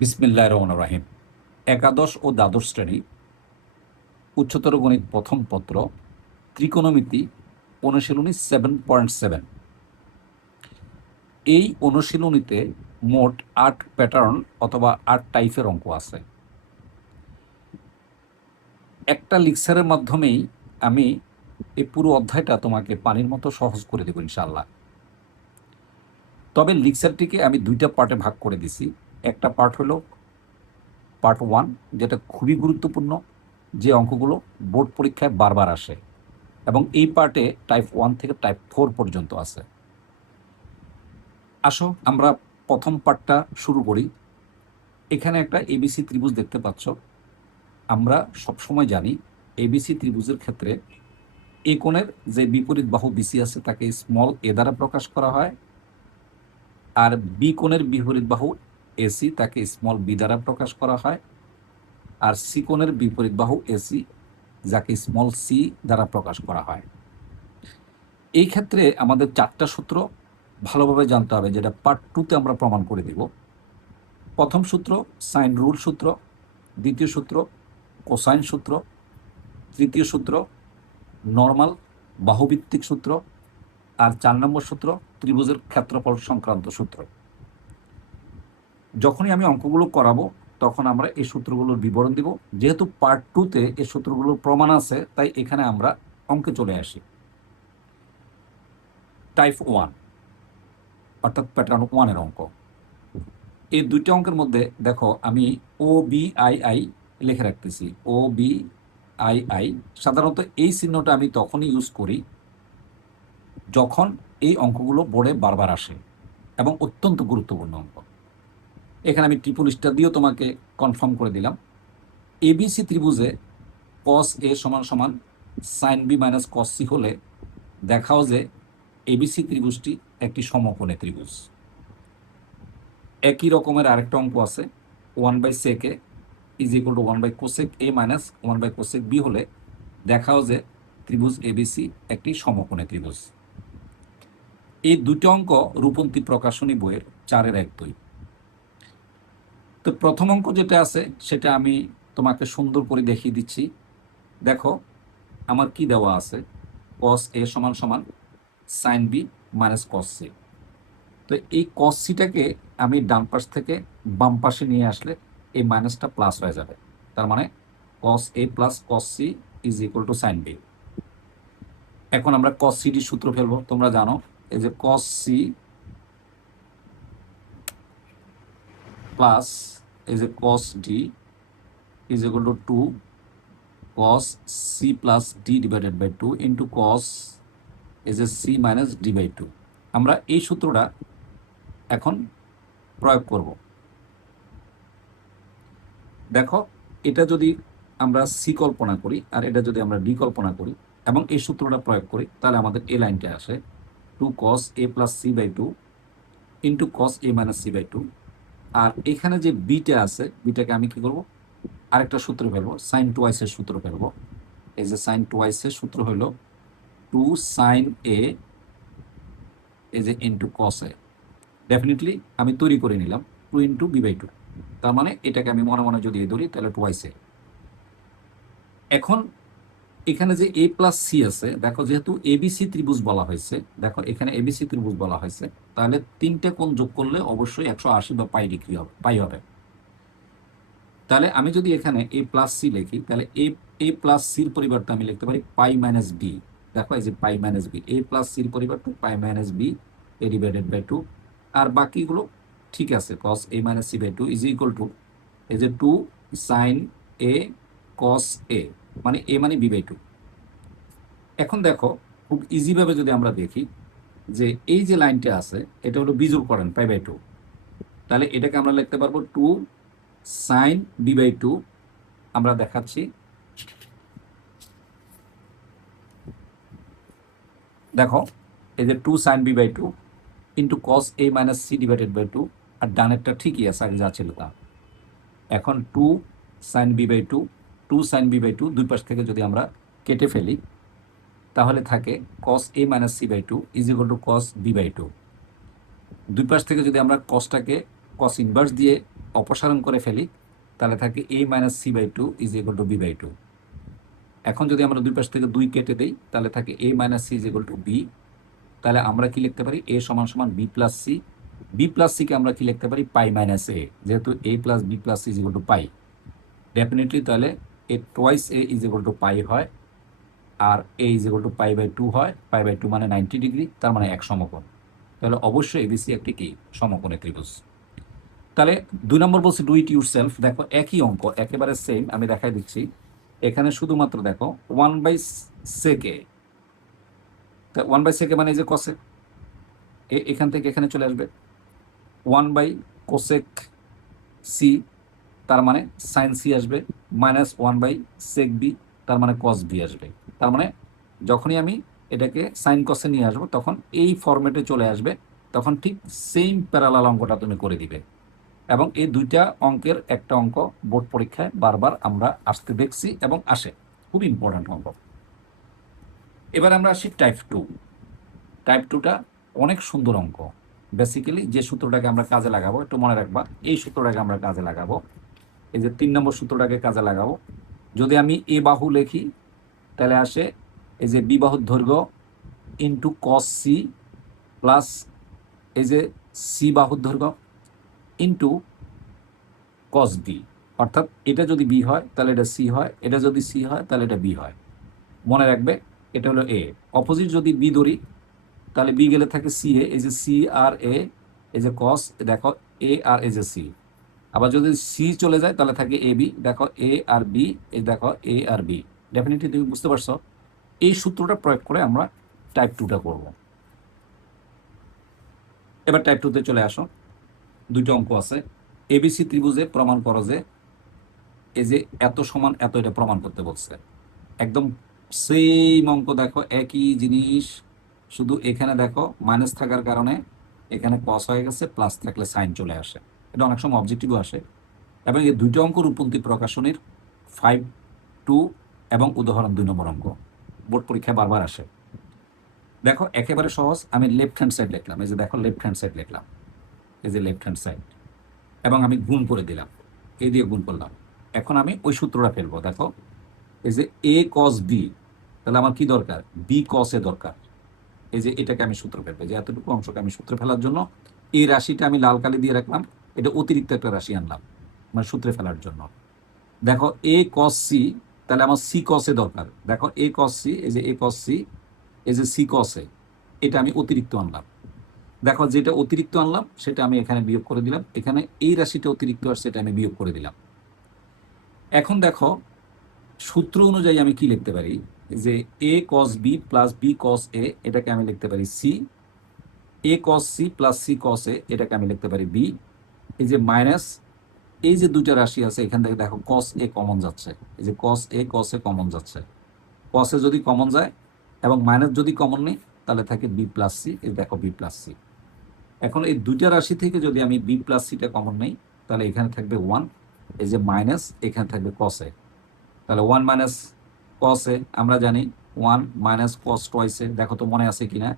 বিসমিল্লাহির রহমানির রহিম। একাদশ ও দ্বাদশ শ্রেণী উচ্চতর গণিত প্রথম পত্র ত্রিকোণমিতি অনুশীলনী 7.7। এই অনুশীলনীতে মোট 8 প্যাটার্ন অথবা 8 টাইপের অঙ্ক আছে। একটা লিক্সারের মাধ্যমেই আমি এই পুরো অধ্যায়টা তোমাকে পানির মতো সহজ করে দেব ইনশাআল্লাহ। তবে লিক্সারটিকে আমি দুইটা পার্টে ভাগ করে দিছি। একটা পার্ট হলো পার্ট 1, যেটা খুবই গুরুত্বপূর্ণ, যে অঙ্কগুলো বোর্ড পরীক্ষায় বারবার আসে, এবং এই পার্টে টাইপ 1 থেকে টাইপ 4 পর্যন্ত আছে। আসো আমরা প্রথম পার্টটা শুরু করি। এখানে একটা এবিসি ত্রিভুজ দেখতে পাচ্ছ। আমরা সবসময় জানি এবিসি ত্রিভুজের ক্ষেত্রে এ কোণের যে বিপরীত বাহু বিসি আছে তাকে স্মল এ দ্বারা প্রকাশ করা হয়, আর বি কোণের বিপরীত বাহু এসি তাকে স্মল বি দ্বারা প্রকাশ করা হয়, আর সি কোণের বিপরীত বাহু এসি যাকে স্মল সি দ্বারা প্রকাশ করা হয়। এই ক্ষেত্রে আমাদের 4টা সূত্র ভালোভাবে জানতে হবে, যেটা পার্ট 2-তে আমরা প্রমাণ করে দেব। প্রথম সূত্র সাইন রুল সূত্র, দ্বিতীয় সূত্র কোসাইন সূত্র, তৃতীয় সূত্র নর্মাল বাহুভিত্তিক সূত্র, আর 4 নম্বর সূত্র ত্রিভুজের ক্ষেত্রফল সংক্রান্ত সূত্র। যখনই আমি অঙ্কগুলো করাবো তখন আমরা এই সূত্রগুলোর বিবরণ দিব। যেহেতু পার্ট 2-তে এই সূত্রগুলোর প্রমাণ আছে, তাই এখানে আমরা অঙ্কে চলে আসি। টাইপ 1 অর্থাৎ প্যাটার্ন 1-এর অঙ্ক। এই দুইটা অঙ্কের মধ্যে দেখো আমি OBII লিখে রাখতেছি। OBII সাধারণত এই চিহ্নটা আমি তখনই ইউজ করি যখন এই অঙ্কগুলো বোর্ডে বারবার আসে এবং অত্যন্ত গুরুত্বপূর্ণ অঙ্ক। এখানে আমি ট্রিপল স্টার দিয়েও তোমাকে কনফার্ম করে দিলাম। এবিসি ত্রিভুজে cos A = sin B - cos C হলে দেখাও যে এবিসি ত্রিভুজটি একটি সমকোণী ত্রিভুজ। একই রকমের আরেকটা অঙ্ক আছে, 1/sec A = 1/cosec A - 1/cosec B হলে দেখাও যে ত্রিভুজ এবিসি একটি সমকোণী ত্রিভুজ। এই দুটো অঙ্ক রূপন্তী প্রকাশনী বইয়ের 4-1 তো প্রথম অঙ্ক যেটা আছে সেটা আমি তোমাকে সুন্দর করে দেখিয়ে দিচ্ছি। দেখো আমার কি দেওয়া আছে, cos A = sin B - cos C। তো এই cos সিটাকে আমি ডান পাশ থেকে বাম পাশে নিয়ে আসলে এই মাইনাসটা প্লাস হয়ে যাবে। তার মানে cos A + cos C = sin B। এখন আমরা cos CD সূত্র ফেলবো। তোমরা জানো এই যে cos C প্লাস এই যে cos D = 2 cos C + D / 2 into cos এই যে C - D/2। আমরা এই সূত্রটা এখন প্রয়োগ করব। দেখো এটা যদি আমরা সি কল্পনা করি আর এটা যদি আমরা ডি কল্পনা করি এবং এই সূত্রটা প্রয়োগ করি, তাহলে আমাদের এই লাইনটা আসে 2 cos A + C/2 into cos A - C/2। আর এখানে যে বিটা আছে, বিটাকে আমি কি করব, আরেকটা সূত্র ফেলবো, সাইন টুয়াইসের সূত্র ফেলবো। এই যে সাইন টুয়াইসের সূত্র হলো 2 sin A এই যে ইন্টু cos A। ডেফিনেটলি আমি তৈরি করে নিলাম 2 × B/2। তার মানে এটাকে আমি মনে মনে যদি ধরি তাহলে টুয়াইস A। এখন এখানে যে A + C আছে, দেখো যেহেতু এবিসি ত্রিভুজ বলা হয়েছে, দেখো এখানে এবিসি ত্রিভুজ বলা হয়েছে, তাহলে 3টে কোণ যোগ করলে অবশ্যই 180 বা পাই ডিগ্রি হবে, পাই হবে। তাহলে আমি যদি এখানে A + C লিখি, তাহলে A + C-র পরিবর্তে আমি লিখতে পারি পাই - B। দেখো এই যে পাই - B, A + C-র পরিবর্তে পাই - B A/2। আর বাকিগুলো ঠিক আছে। cos A - C/2 = এই যে 2 sin A cos A, মানে A মানে B/2। এখন দেখো খুব ইজিভাবে যদি আমরা দেখি যে এই যে লাইনটা আছে এটা হলো বিজোড় করেন π/2, তাহলে এটাকে আমরা লিখতে পারবো 2 sin B/2। আমরা দেখাচ্ছি, দেখো এই যে 2 sin B/2 into cos A - C/2। আর ডানেরটা ঠিকই আছে, আগে যা ছিল তা। এখন 2 sin B/2, 2 sin B/2 দুই পাশ থেকে যদি আমরা কেটে ফেলি, তাহলে থাকে cos A - C/2 = cos B/2। দুই পাশ থেকে যদি আমরা কসটাকে কস ইনভার্স দিয়ে অপসারণ করে ফেলি, তাহলে থাকে a minus C by two is equal to B by two. এখন যদি আমরা দুই পাশ থেকে 2 কেটে দেই, তাহলে থাকে a minus C is equal to B. তাহলে আমরা কি লিখতে পারি? a সমান সমান B plus C. B plus সিকে আমরা কি লিখতে পারি? পাই মাইনাস এ, যেহেতু a plus B plus C is equal to pi. Definitely তাহলে A twice A is equal to pi হয়, আর A is equal to pi by two হয়। পাই বাই টু মানে 90 ডিগ্রি, তার মানে এক সমকোণ। তাহলে অবশ্যই এবিসি একটি কি? সমকোণী ত্রিভুজ। তাহলে 2 নম্বর বলছে ডু ইট ইউর সেলফ। দেখো একই অঙ্ক, একেবারে সেম, আমি দেখাই দিচ্ছি। এখানে শুধুমাত্র দেখো 1/sec এ, 1/sec মানে এই যে কসে, এখান থেকে এখানে চলে আসবে 1/cosec সি, তার মানে সাইন সি আসবে, মাইনাস 1/sec বি, তার মানে কস বি আসবে। তার মানে যখনই আমি এটাকে সাইন কসে নিয়ে আসবো তখন এই ফরম্যাটে চলে আসবে, তখন ঠিক সেম প্যারালাল অঙ্কটা তুমি করে দিবে। এবং এই দুইটা অঙ্কের একটা অঙ্ক বোর্ড পরীক্ষায় বারবার আমরা আসতে দেখছি এবং আসে, খুব ইম্পর্ট্যান্ট অঙ্ক। এবার আমরা আসি টাইপ টু। টাইপ টুটা অনেক সুন্দর অঙ্ক। বেসিক্যালি যে সূত্রটাকে আমরা কাজে লাগাবো, একটু মনে রাখবা, এই সূত্রটাকে আমরা কাজে লাগাবো। এই যে 3 নম্বর সূত্রটাকে কাজে লাগাবো। যদি আমি এ বাহু লিখি, তাহলে আসে এই যে বি বাহুর দৈর্ঘ্য ইন্টু কস সি, প্লাস এই যে সি বাহুর দৈর্ঘ্য ইন্টু কস বি। অর্থাৎ এটা যদি বি হয় তাহলে এটা সি হয়, এটা যদি সি হয় তাহলে এটা বি হয়। মনে রাখবে এটা হলো এ। অপোজিট যদি বি ধরি, তাহলে বি গেলে থাকে সি এ, এই যে সি আর এ, এই যে কস, দেখো এ আর এই যে সি। আবার যদি সি চলে যায় তাহলে থাকে এ বি, দেখো এ আর বি, এই দেখো এ আর বি। ডেফিনেটলি তুমি বুঝতে পারছো। এই সূত্রটা প্রয়োগ করে আমরা টাইপ টুটা করব। এবার টাইপ টুতে চলে আসো। দুইটা অঙ্ক আছে। এবিসি ত্রিভুজে প্রমাণ করো যে এই যে এত সমান এত, এটা প্রমাণ করতে বলছে। একদম সেম অঙ্ক, দেখো একই জিনিস, শুধু এখানে দেখো মাইনাস থাকার কারণে এখানে কস হয়ে গেছে, প্লাস থাকলে সাইন চলে আসে। এটা অনেক সময় অবজেক্টিভও আসে। এবং এই দুইটা অঙ্ক রূপন্তী প্রকাশনীর 5-2 এবং উদাহরণ 2 নম্বর অঙ্ক বোর্ড পরীক্ষায় বারবার আসে। দেখো একেবারে সহজ, আমি লেফট হ্যান্ড সাইড লিখলাম, এই যে দেখো লেফট হ্যান্ড সাইড লিখলাম, এই যে লেফট হ্যান্ড সাইড, এবং আমি গুণ করে দিলাম, এই দিয়ে গুণ করলাম। এখন আমি ওই সূত্রটা ফেলবো। দেখো এই যে এ কস বি, তাহলে আমার কি দরকার? বি কস এ দরকার। এই যে এটাকে আমি সূত্র ফেলবো, যে এতটুকু অংশকে আমি সূত্রে ফেলার জন্য এই রাশিটা আমি লাল কালি দিয়ে রাখলাম, এটা অতিরিক্ত একটা রাশি আনলাম মানে সূত্রে ফেলার জন্য। দেখো এ কস সি, তাহলে আমার সি কস এ দরকার। দেখো এ কস সি, এই যে এ কস সি, এই যে সি কস এ, এটা আমি অতিরিক্ত আনলাম। দেখো যেটা অতিরিক্ত আনলাম সেটা আমি এখানে বিয়োগ করে দিলাম, এখানে এই রাশিটা অতিরিক্ত আসছে, এটা আমি বিয়োগ করে দিলাম। এখন দেখো সূত্র অনুযায়ী আমি কি লিখতে পারি? যে এ কস বি প্লাস বি কস এ, এটাকে আমি লিখতে পারি সি। এ কস সি প্লাস সি কস এ, এটাকে আমি লিখতে পারি বি। এই যে মাইনাস, এই যে দুইটা রাশি আছে এখান থেকে দেখো কস এ কমন যাচ্ছে, এই যে কস এ কমন যাচ্ছে। কস এ যদি কমন যায় এবং মাইনাস যদি কমন নেই, তাহলে থাকে বি প্লাস সি। এই দেখো বি প্লাস সি। এখন এই দুইটা রাশি থেকে যদি আমি বি প্লাস সিটা কমন নেই, তাহলে এখানে থাকবে 1, এই যে মাইনাস, এখানে থাকবে কস এ। তাহলে 1 মাইনাস কস এ, আমরা জানি 1 মাইনাস কস টয়েস এ, দেখো তো মনে আছে কিনা,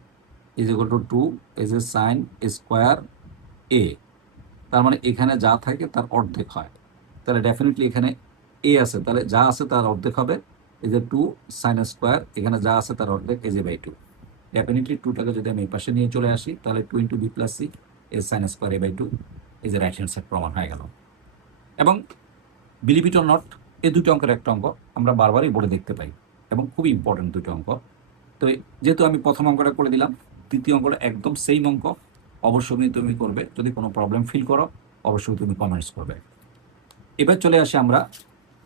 is equal to 2 is A sine square A. তার মানে এখানে যা থাকে তার অর্ধেক হয়। তাহলে ডেফিনেটলি এখানে এ আছে, তাহলে যা আছে তার অর্ধেক হবে, এই যে 2 সাইন স্কোয়ার, এখানে যা আছে তার অর্ধেক, এই যে বাই 2। ডেফিনেটলি 2টাকে যদি আমি এই পাশে নিয়ে চলে আসি, তাহলে 2 into B plus C A sine square A by 2, এই যে রাইট হ্যান্ড সাইড প্রমাণ হয়ে গেল। এবং বিলিভ ইট অর নট, এই দুটো অঙ্কের একটা অঙ্ক আমরা বারবারই বোর্ডে দেখতে পাই এবং খুবই ইম্পর্টেন্ট দুটো অঙ্ক। তো যেহেতু আমি প্রথম অঙ্কটা করে দিলাম, দ্বিতীয় অঙ্কটা একদম সেম অঙ্ক, অবশ্যই তুমি করবে। যদি কোনো প্রবলেম ফিল করো অবশ্যই তুমি কমেন্টস করবে। এবার চলে আসি আমরা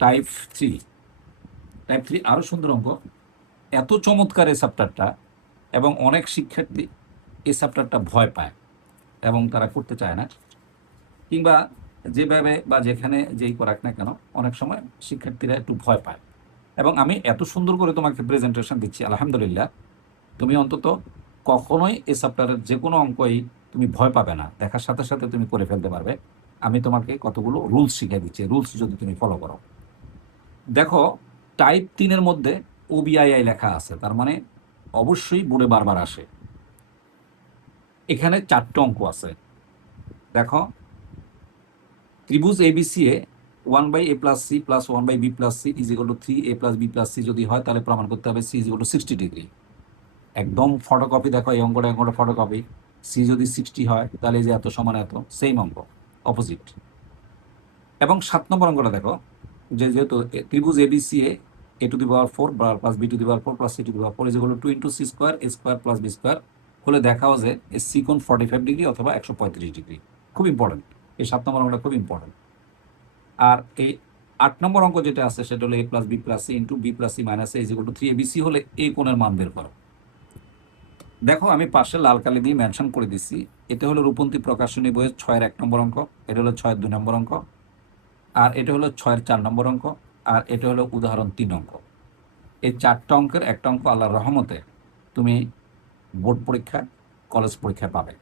টাইপ 3। টাইপ 3 আরও সুন্দর অঙ্ক। এত চমৎকার এই চ্যাপ্টারটা, এবং অনেক শিক্ষার্থী এই চ্যাপ্টারটা ভয় পায় এবং তারা করতে চায় না, কিংবা যেভাবে বা যেখানে যেই করাক না কেন অনেক সময় শিক্ষার্থীরা একটু ভয় পায়। এবং আমি এত সুন্দর করে তোমাকে প্রেজেন্টেশন দিচ্ছি, আলহামদুলিল্লাহ, তুমি অন্তত কখনোই এই চ্যাপ্টারের যে কোনো অঙ্কই তুমি ভয় পাবে না, দেখার সাথে সাথে তুমি করে ফেলতে পারবে। আমি তোমাকে কতগুলো রুলস শিখিয়ে দিচ্ছি, রুলস যদি তুমি ফলো করো। দেখো টাইপ 3-এর মধ্যে ওবিআইআই লেখা আছে, তার মানে অবশ্যই বোর্ডে বারবার আসে। এখানে 4টে অঙ্ক আছে। দেখো ত্রিভুজ এবিসি এ 1/a+c plus 1/b+c is equal to 3a plus b+c যদি হয় তাহলে প্রমাণ করতে হবে C is equal to 60 degree. একদম ফটোকপি দেখো, এই অঙ্কটা ফটোকপি। সি যদি 60 হয় তাহলে এই যে এত সমান এত, সেম অঙ্ক, অপোজিট। এবং 7 নম্বর অঙ্কটা দেখো, যেহেতু ত্রিভুজ A B C a to the power 4 plus b to the power 4 plus c to the power 4 is equal to 2 into c square A square plus B square হলে দেখাও যে সি কোণ 45 ডিগ্রি অথবা 135 ডিগ্রি। খুব ইম্পর্টেন্ট, এই 7 নম্বর অঙ্কটা খুব ইম্পর্টেন্ট। আর এই 8 নম্বর অঙ্ক যেটা আছে সেটা হলো a+b+c into b+c minus a is equal two 3abc হলে এই কোণের মান বের করো। দেখো আমি পাশে লাল কালি দিয়ে মেনশন করে দিচ্ছি, এটা হলো রূপন্তী প্রকাশনী বইয়ের 6-এর 1 নম্বর অঙ্ক, এটা হলো 6-এর 2 নম্বর অঙ্ক, আর এটা হলো 6-এর 4 নম্বর অঙ্ক, আর এটা হলো উদাহরণ 3 অঙ্ক। এই 4টা অঙ্কের একটা অঙ্ক আল্লাহর রহমতে তুমি বোর্ড পরীক্ষা, কলেজ পরীক্ষায় পাবে।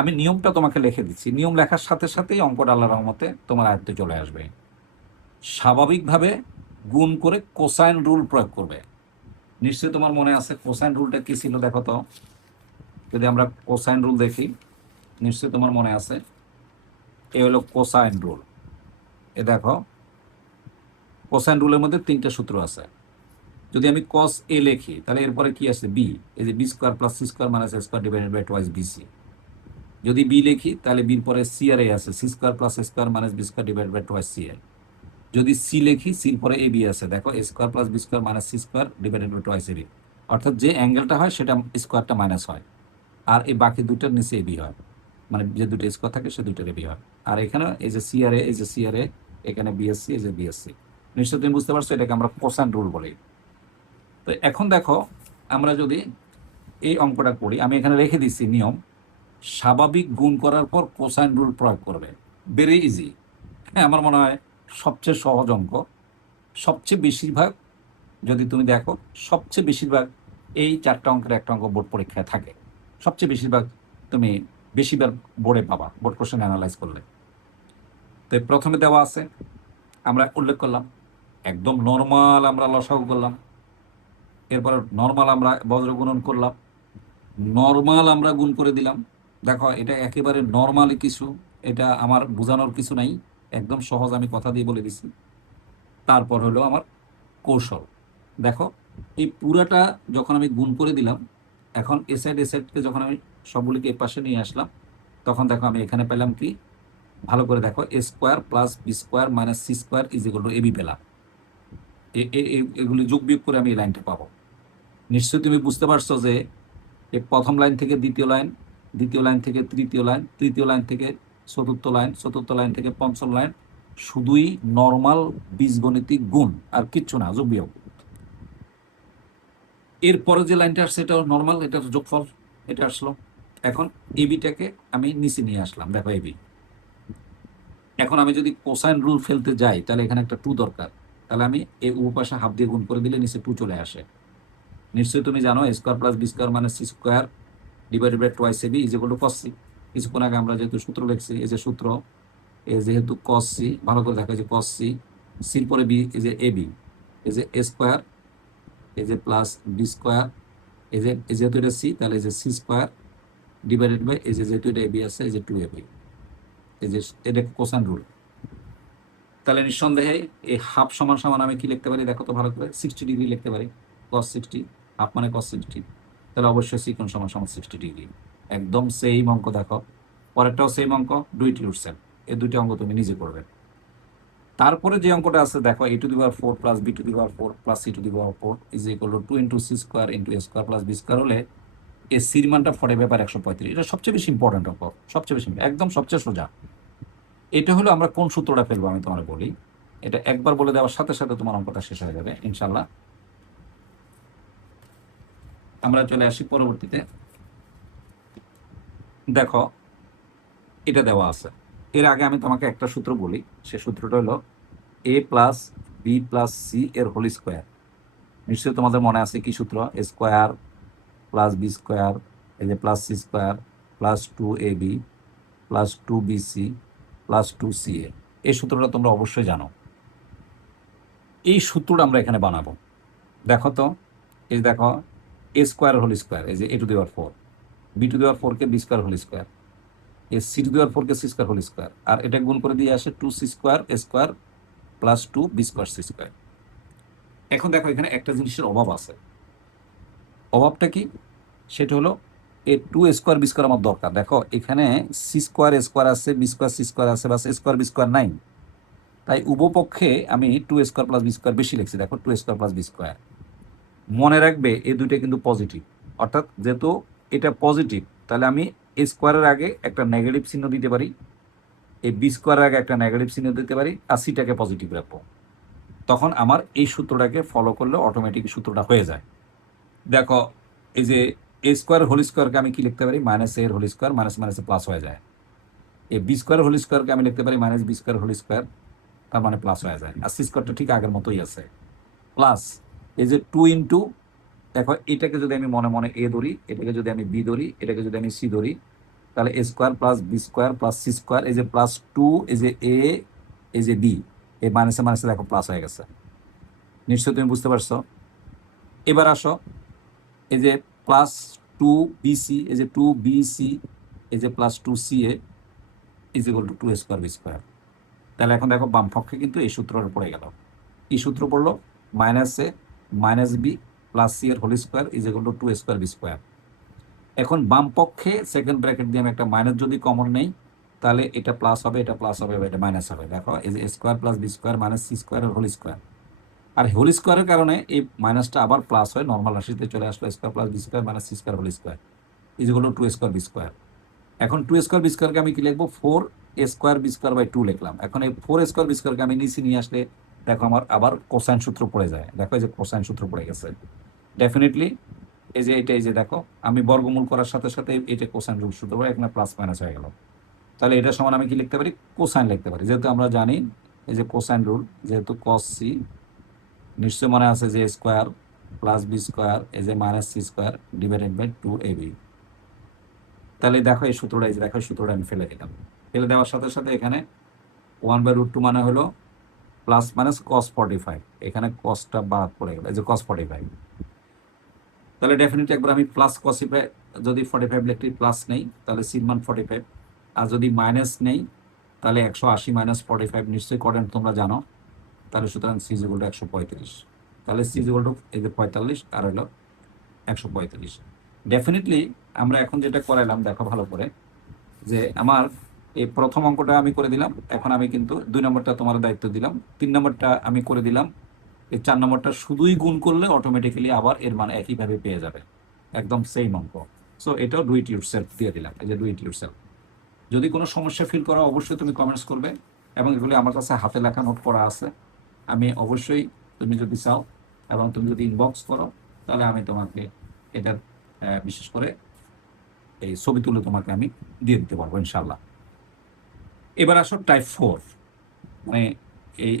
আমি নিয়মটা তোমাকে লিখে দিচ্ছি, নিয়ম লেখার সাথে সাথেই অঙ্কটা আল্লাহর রহমতে তোমার আয়ত্তে চলে আসবে। স্বাভাবিকভাবে গুণ করে কোসাইন রুল প্রয়োগ করবে। নিশ্চয়ই তোমার মনে আছে কোসাইন রুলটা কি ছিল, দেখো তো। যদি আমরা কোসাইন রুল দেখি, নিশ্চয়ই তোমার মনে আছে, এ হলো কোসাইন রুল। এ দেখো, কোসাইন রুলের মধ্যে 3টা সূত্র আছে। যদি আমি কস এ লিখি তাহলে এরপরে কি আছে, বি, এই যে B square plus C square minus A square divided by twice BC. যদি বি লিখি তাহলে বির পরে সি আর এ আছে, C square plus A square minus B square divided by twice C A. যদি সি লিখি, সির পরে এ বি আছে, দেখো A square plus B square minus C square divided by twice A B. অর্থাৎ যে অ্যাঙ্গেলটা হয় সেটা স্কোয়ারটা মাইনাস হয়, আর এই বাকি দুটার নিচে এ বি হয়, মানে যে দুটো স্কোয়ার থাকে সে দুটোর এ বি হয়। আর এখানে এই যে সি আর এ, এই যে সি আর এ, এখানে বিএসসি, এই যে বিএসসি। নিশ্চয়ই তুমি বুঝতে পারছো, এটাকে আমরা কোসাইন রুল বলি। তো এখন দেখো, আমরা যদি এই অঙ্কটা করি, আমি এখানে রেখে দিচ্ছি নিয়ম, স্বাভাবিক গুণ করার পর কোসাইন রুল প্রয়োগ করবে। Very easy. হ্যাঁ, আমার মনে হয় সবচেয়ে সহজ অঙ্ক। সবচেয়ে বেশিরভাগ, যদি তুমি দেখো, সবচেয়ে বেশিরভাগ এই 4টা অঙ্কের একটা অঙ্ক বোর্ড পরীক্ষায় থাকে। সবচেয়ে বেশিরভাগ তুমি বেশিরভাগ বোর্ডে পাবা, বোর্ড কোশ্চেন অ্যানালাইজ করলে। তো প্রথমে দেওয়া আছে, আমরা উল্লেখ করলাম, একদম নর্মাল আমরা লসাগু করলাম, এরপর নর্মাল আমরা বজ্র গুণন করলাম, নর্মাল আমরা গুণ করে দিলাম। দেখো এটা একেবারে নর্মালি কিছু, এটা আমার বোঝানোর কিছু নাই, একদম সহজ, আমি কথা দিয়ে বলে দিছি। তারপর হলো আমার কৌশল। দেখো এই পুরাটা যখন আমি গুণ করে দিলাম, এখন এ সাইডকে যখন আমি সবগুলিকে এ পাশে নিয়ে আসলাম, তখন দেখো আমি এখানে পেলাম কি, ভালো করে দেখো, A square plus B square minus C square is equal to AB পেলাম। এগুলি যোগ বিয়োগ করে আমি এই লাইনটা পাবো। নিশ্চয়ই তুমি বুঝতে পারছো যে এই প্রথম লাইন থেকে দ্বিতীয় লাইন, দ্বিতীয় লাইন থেকে তৃতীয় লাইন, তৃতীয় লাইন থেকে চতুর্থ লাইন, চতুর্থ লাইন থেকে পঞ্চম লাইন, শুধুই নর্মাল বীজগণিতিক গুণ, আর কিচ্ছু না, যোগ বিয়োগ। এরপরে যে লাইনটা আসছে এটাও নর্মাল, এটার যোগফল, এটা আসলো। এখন এবিটাকে আমি নিচে নিয়ে আসলাম, দেখো এবি। এখন আমি যদি কোসাইন রুল ফেলতে যাই তাহলে এখানে একটা 2 দরকার, তাহলে আমি এই উপাশে হাফ দিয়ে গুণ করে দিলে নিচে 2 চলে আসে। নিশ্চয়ই তুমি জানো A square plus B square minus C square divided by twice AB is equal to cos C. কিছুক্ষণ আগে আমরা যেহেতু সূত্র লিখছি, এই যে সূত্র, এই যেহেতু কস সি, ভালো করে দেখা, যে কস সি, সির পরে বি, এই যে এবি, এই যে এ স্কোয়ার, এই যে প্লাস বি স্কোয়ার, এই যে যেহেতু এটা সি, তাহলে এই যে সি স্কোয়ার ডিভাইডেড বাই এই যে যেহেতু এটা এবি আছে, এই যে 2ab, এই যে এটা কোসাইন রুল। তাহলে নিঃসন্দেহে এই হাফ সমান সমান আমি কি লিখতে পারি, দেখো তো ভালো করে, 60 ডিগ্রি লিখতে পারি। cos 60, হাফ মানে cos 60, তাহলে অবশ্যই সি কোণ সমান সমান 60 ডিগ্রি। একদম সেম অঙ্ক। দেখো পরেরটাও সেম অঙ্ক, দুইটি উঠছেন, এই দুইটি অঙ্ক তুমি নিজে করবে। তারপরে যে অঙ্কটা আছে দেখো, a to the power 4 plus b to the power 4 plus c to the power 4 is equal to 2 into c square into a square plus B square হলে এর সির মানটা 40/135। এটা সবচেয়ে বেশি ইম্পর্টেন্ট অঙ্ক, সবচেয়ে বেশি, একদম সবচেয়ে সোজা। এটা হলো আমরা কোন সূত্রটা ফেলবো আমি তোমার বলি, এটা একবার বলে দেওয়ার সাথে সাথে তোমার অঙ্কটা শেষ হয়ে যাবে ইনশাল্লাহ। আমরা চলে আসি পরবর্তীতে। দেখো এটা দেওয়া আছে, এর আগে আমি তোমাকে একটা সূত্র বলি, সে সূত্রটা হলো a plus B plus c এর হোল স্কোয়ার। নিশ্চয়ই তোমাদের মনে আছে কি সূত্র, a square plus B square, এই যে plus C square plus 2ab plus 2bc plus 2ca। এই সূত্রটা তোমরা অবশ্যই জানো। এই সূত্রটা আমরা এখানে বানাবো। দেখো তো, এই দেখো, এ স্কোয়ার হোল স্কোয়ার, এই যে A to the power 4, B to the power 4কে বি স্কোয়ার হোল স্কোয়ার, এই সি টু দি পাওয়ার 4 কে সি স্কোয়ার হোল স্কোয়ার, আর এটা গুণ করে দিয়ে আসে 2c স্কোয়ার এ square plus 2b square C square. এখন দেখো এখানে একটা জিনিসের অভাব আছে। অভাবটা কি? সেটা হলো এই 2 স্কোয়ার বি স্কোয়ার আমার দরকার। দেখো এখানে সি স্কোয়ার এ স্কোয়ার আছে, বি স্কোয়ার সি স্কোয়ার আছে, বাস স্কোয়ার বি স্কোয়ার নাই। তাই উভপক্ষে আমি 2 স্কোয়ার প্লাস বি স্কোয়ার বেশি লিখছি। দেখো 2 স্কোয়ার প্লাস বি স্কোয়ার। মনে রাখবে এই দুইটা কিন্তু পজিটিভ, অর্থাৎ যেহেতু এটা পজিটিভ তাহলে আমি এ স্কোয়ারের আগে একটা নেগেটিভ চিহ্ন দিতে পারি, এই বি স্কোয়ারের আগে একটা নেগেটিভ চিহ্ন দিতে পারি, আর সিটাকে পজিটিভ রাখবো। তখন আমার এই সূত্রটাকে ফলো করলে অটোমেটিক সূত্রটা হয়ে যায়। দেখো এই যে এ স্কোয়ার হোল স্কোয়ারকে আমি কি লিখতে পারি? মাইনাস এর হোল স্কোয়ার, মাইনাস মাইনাসে প্লাস হয়ে যায়। এই বি স্কোয়ার হোল স্কোয়ারকে আমি লিখতে পারি minus B square whole square, তার মানে প্লাস হয়ে যায়। আর সি স্কোয়ারটা ঠিক আগের মতোই আছে। প্লাস এই যে 2 দেখো এটাকে যদি আমি মনে মনে এ ধরি, এটাকে যদি আমি বি ধরি, এটাকে যদি আমি সি ধরি, তাহলে A square plus B square plus C square, এই যে প্লাস 2, এই যে এ, এই যে বি, এই মাইনাসে মাইনাসে দেখো প্লাস হয়ে গেছে। নিশ্চয়ই তুমি বুঝতে পারছো। এবার আসো এই যে প্লাস 2bc, এই যে 2bc, এই যে plus 2ca is equal to 2 square b square. তাহলে এখন দেখো বাম পক্ষে কিন্তু এই সূত্রটা পড়ে গেল। কি সূত্র পড়লো? Minus a minus b plus c এর whole square is equal to 2 square b square. এখন বাম পক্ষে সেকেন্ড ব্র্যাকেট দিয়ে আমি একটা মাইনাস যদি কমন নেই, তাহলে এটা প্লাস হবে, এটা প্লাস হবে, এটা মাইনাস হবে। দেখো এই যে square plus B square minus C square এর হোল স্কোয়ার, আর হোল স্কোয়ারের কারণে এই মাইনাসটা আবার প্লাস হয়, নর্মাল রাশিতে চলে আসলো। Square plus B square minus C square whole square is equal to 2 square b square. এখন 2 স্কোয়ার বি স্কোয়ারকে আমি কি লিখবো? 4 স্কোয়ার বি স্কোয়ার বাই 2 লিখলাম। এখন এই 4 স্কোয়ার বি স্কোয়ারকে আমি নিচে নিয়ে আসলে দেখো আমার আবার কোসাইন সূত্র পড়ে যায়। দেখো এই যে কোসাইন সূত্র পড়ে গেছে। ডেফিনেটলি এই যে এটা, এই যে দেখো আমি বর্গমূল করার সাথে সাথে এটা কোসাইন রুল সূত্র পড়ে এখানে প্লাস মাইনাস হয়ে গেল। তাহলে এটা সমান আমি কি লিখতে পারি? কোসাইন লিখতে পারি। যেহেতু আমরা জানি এই যে কোসাইন রুল, যেহেতু কস সি, নিশ্চয় মনে আছে যে স্কোয়ার প্লাস বি স্কোয়ার এই যে minus C square divided by 2ab। তাহলে দেখো এই সূত্রটা, এই যে দেখো সূত্রটা আমি ফেলে দিলাম। ফেলে দেওয়ার সাথে সাথে এখানে 1/√2 মানে হলো প্লাস মাইনাস কস 45, এখানে কসটা বাদ পড়ে গেল, এই যে কস 45। তাহলে ডেফিনেটলি একবার আমি প্লাস কসিফাই, যদি 45 লিখতে প্লাস নেই তাহলে সির মান 45, আর যদি মাইনাস নেই তাহলে 180 মাইনাস 45 নিশ্চয়ই করেন তোমরা জানো। তাহলে সুতরাং সি ইজ ইকুয়াল টু 135। তাহলে সি ইজ ইকুয়াল টু এই যে 45 আর হলো 135। ডেফিনেটলি আমরা এখন যেটা করাইলাম দেখো ভালো করে, যে আমার এই প্রথম অঙ্কটা আমি করে দিলাম। এখন আমি কিন্তু 2 নম্বরটা তোমার দায়িত্ব দিলাম, 3 নম্বরটা আমি করে দিলাম। এই 4 নম্বরটা শুধুই গুণ করলে অটোমেটিক্যালি আবার এর মান একইভাবে পেয়ে যাবে, একদম সেম অঙ্ক। সো এটাও ডু ইট ইউরসেলফ দিয়ে দিলাম, এই যে ডু ইট ইউরসেলফ। যদি কোনো সমস্যা ফিল করো অবশ্যই তুমি কমেন্টস করবে, এবং এগুলি আমার কাছে হাতে লেখা নোট করা আছে। আমি অবশ্যই, তুমি যদি চাও এবং তুমি যদি ইনবক্স করো, তাহলে আমি তোমাকে এটার বিশেষ করে এই ছবি তুলে তোমাকে আমি দিয়ে দিতে পারবো ইনশাল্লাহ। এবার আসো টাইপ 4, মানে এই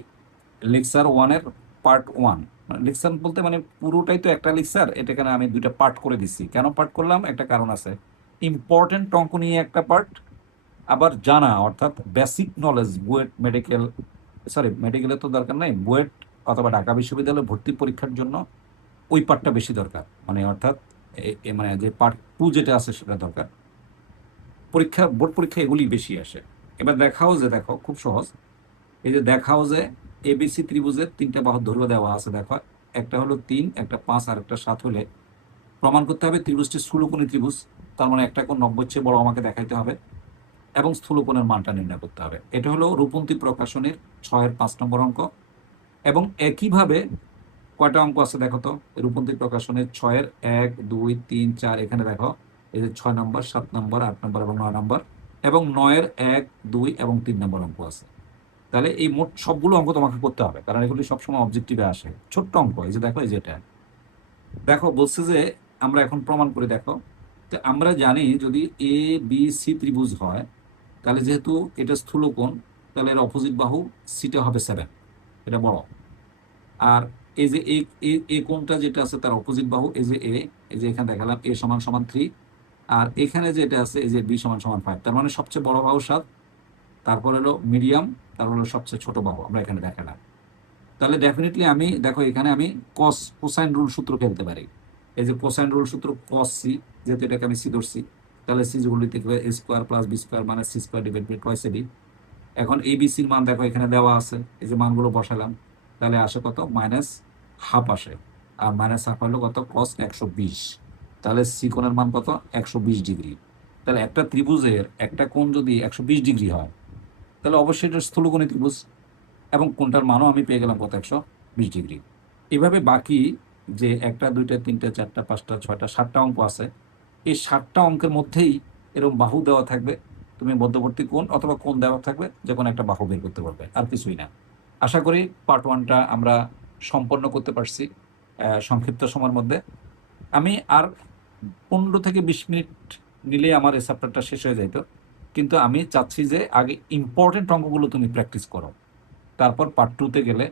লেকচার 1-এর পার্ট 1। মানে লেকচার বলতে মানে পুরোটাই তো একটা লেকচার, এটাকে আমি 2টা পার্ট করে দিচ্ছি। কেন পার্ট করলাম? একটা কারণ আছে। ইম্পর্টেন্ট অঙ্ক নিয়ে একটা পার্ট, আবার জানা অর্থাৎ basic knowledge, BUET medical, sorry মেডিকেলের তো দরকার নাই, বুয়েট অথবা ঢাকা বিশ্ববিদ্যালয়ে ভর্তি পরীক্ষার জন্য ওই পার্টটা বেশি দরকার। মানে অর্থাৎ মানে যে পার্ট 2 যেটা আছে সেটা দরকার। পরীক্ষা, বোর্ড পরীক্ষা এগুলি বেশি আসে। এবার দেখাও যে, দেখো খুব সহজ। এই যে দেখাও যে এবিসি ত্রিভুজের 3টা বাহুর দৈর্ঘ্য দেওয়া আছে। দেখো একটা হলো 3, একটা 5 আর একটা 7 হলে প্রমাণ করতে হবে ত্রিভুজটি স্থূলকোণী ত্রিভুজ। তার মানে একটা কোণ 90 চেয়ে বড় আমাকে দেখাইতে হবে, এবং স্থূলকোণের মানটা নির্ণয় করতে হবে। এটা হলো রূপন্তী প্রকাশনের 6-এর 5 নম্বর অঙ্ক। এবং একইভাবে কয়টা অঙ্ক আছে দেখো তো? রূপন্তী প্রকাশনের 6-এর 1, 2, 3, 4, এখানে দেখো এই যে 6 নম্বর, 7 নম্বর, 8 নম্বর এবং 9 নম্বর, এবং 9-এর 1, 2 এবং 3 নম্বর অঙ্ক আছে। তাহলে এই মোট সবগুলো অঙ্ক তোমাকে করতে হবে, কারণ এগুলি সবসময় অবজেক্টিভে আসে। ছোট্ট অঙ্ক, এই যে দেখো, এই যেটা দেখো বলছে যে আমরা এখন প্রমাণ করে দেখো। তো আমরা জানি যদি এ বি সি ত্রিভুজ হয়, তাহলে যেহেতু এটা স্থূলকোণ, তাহলে এর অপোজিট বাহু সিটা হবে 7, এটা বড়। আর এই যে এই কোণটা যেটা আছে তার অপোজিট বাহু এই যে এ, এই যে এখানে দেখালাম এ সমান সমান 3, আর এখানে যেটা আছে এই যে বি সমান সমান 5। তার মানে সবচেয়ে বড় বাহু 7, তারপর হলো মিডিয়াম, তারপর হলো সবচেয়ে ছোট বাহু আমরা এখানে দেখালাম। তাহলে ডেফিনেটলি আমি দেখো এখানে আমি কোসাইন রুল সূত্র ফেলতে পারি। এই যে কোসাইন রুল সূত্র, কস সি, যেহেতু এটাকে আমি সি ধরছি, তাহলে C equal to A square plus B square মানে C square divide by twice AB. এখন এবিসির মান দেখো এখানে দেওয়া আছে, এই যে মানগুলো বসালাম, তাহলে আসে কত মাইনাস হাফ আসে, আর মাইনাস হাফ হলো কত কস 120। তাহলে সি কোণের মান কত 120 ডিগ্রি। তাহলে একটা ত্রিভুজের একটা কোণ যদি 120 ডিগ্রি হয় তাহলে অবশ্যই এটা স্থূলকোণী ত্রিভুজ, এবং কোণটার মানও আমি পেয়ে গেলাম কত 120 ডিগ্রি। এভাবে বাকি যে একটা দুইটা তিনটা চারটা পাঁচটা ছয়টা 7টা অঙ্ক আছে, এই 7টা অঙ্কের মধ্যেই এরকম বাহু দেওয়া থাকবে, তুমি মধ্যবর্তী কোণ অথবা কোণ দেওয়া থাকবে, যে কোনো একটা বাহু বের করতে পারবে, আর কিছুই না। আশা করি পার্ট 1টা আমরা সম্পন্ন করতে পারছি সংক্ষিপ্ত সময়ের মধ্যে। আমি আর 15 থেকে 20 মিনিট নিলে আমার এই চ্যাপ্টারটা শেষ হয়ে যেত, কিন্তু আমি চাচ্ছি যে আগে ইম্পর্টেন্ট অঙ্কগুলো তুমি প্র্যাকটিস করো, তারপর পার্ট 2তে গেলে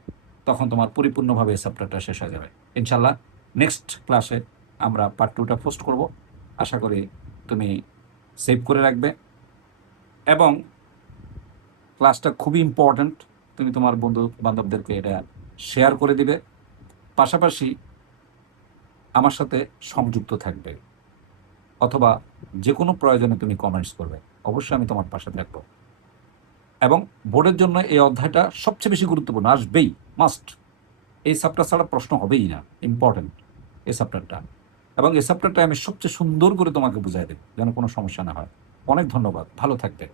তখন তোমার পরিপূর্ণভাবে এই চ্যাপ্টারটা শেষ হয়ে যাবে ইনশাল্লাহ। নেক্সট ক্লাসে আমরা পার্ট 2টা পোস্ট করব। আশা করি তুমি সেভ করে রাখবে, এবং ক্লাসটা খুবই ইম্পর্ট্যান্ট, তুমি তোমার বন্ধু বান্ধবদেরকে এটা শেয়ার করে দিবে, পাশাপাশি আমার সাথে সংযুক্ত থাকবে, অথবা যে কোনো প্রয়োজনে তুমি কমেন্টস করবে, অবশ্যই আমি তোমার পাশে থাকবো। এবং বোর্ডের জন্য এই অধ্যায়টা সবচেয়ে বেশি গুরুত্বপূর্ণ, আসবেই, মাস্ট। এই চ্যাপ্টার ছাড়া প্রশ্ন হবেই না, ইম্পর্টেন্ট এই চ্যাপ্টারটা। এবং এই চ্যাপ্টারটা আমি সবচেয়ে সুন্দর করে তোমাকে বুঝাই দেব, যেন কোনো সমস্যা না হয়। অনেক ধন্যবাদ, ভালো থাকবে।